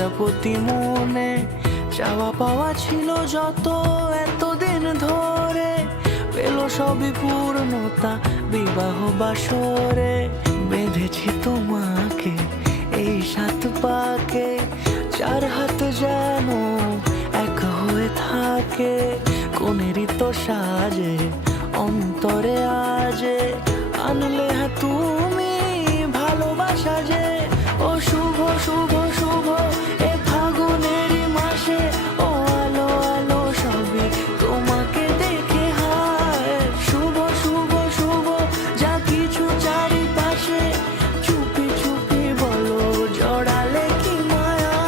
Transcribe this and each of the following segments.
প্রজাপতি মনে চাওয়া পাওয়া ছিল যত এতদিন ধরে, পেল সবই পূর্ণতা বিবাহ বাসরে। বেঁধেছি তোমাকে এই 7 পাকে, 4 হাত যেন এক হয়ে থাকে। কোনেরই তো সাজে অন্তরে আজে আনলে তুমি ভালোবাসা যে। ও শুভ শুভ শুভ এ ফাগুনেরই মাসে, ও আলো আলো সবই তোমাকে দেখে হায়। শুভ শুভ শুভ যা কিছু চারিপাশে, চুপি চুপি বলো জড়ালে কি মায়া।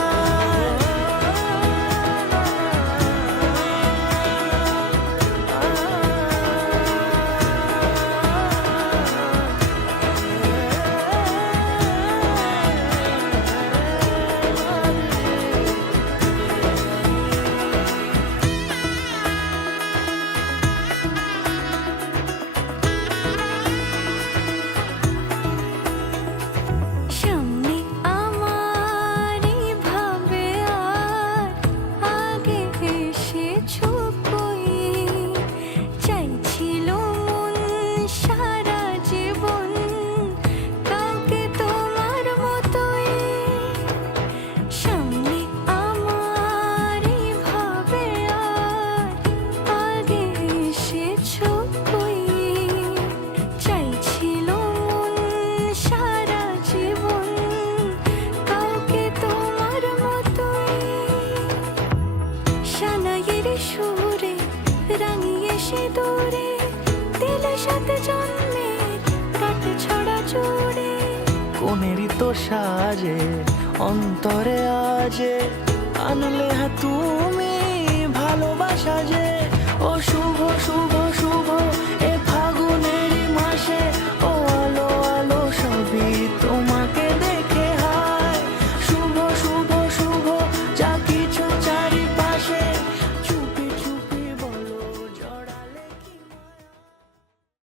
সামনে আমার ভাবে আর আগে এসেছো কই, চাইছিল মন সারা জীবন কাউকে তোমার মতোই। সামনে আমার ভাবে আর আগে এসেছো কই, চাইছিল মন সারা জীবন কাউকে তোমার মতোই। সানাইয়ের সুরে রাঙিয়ে সে দূরে দিলে 7 জন্মের কাট ছড়া জুড়ে। কোনেরই তো সাজে অন্তরে আজে আনলে তুমি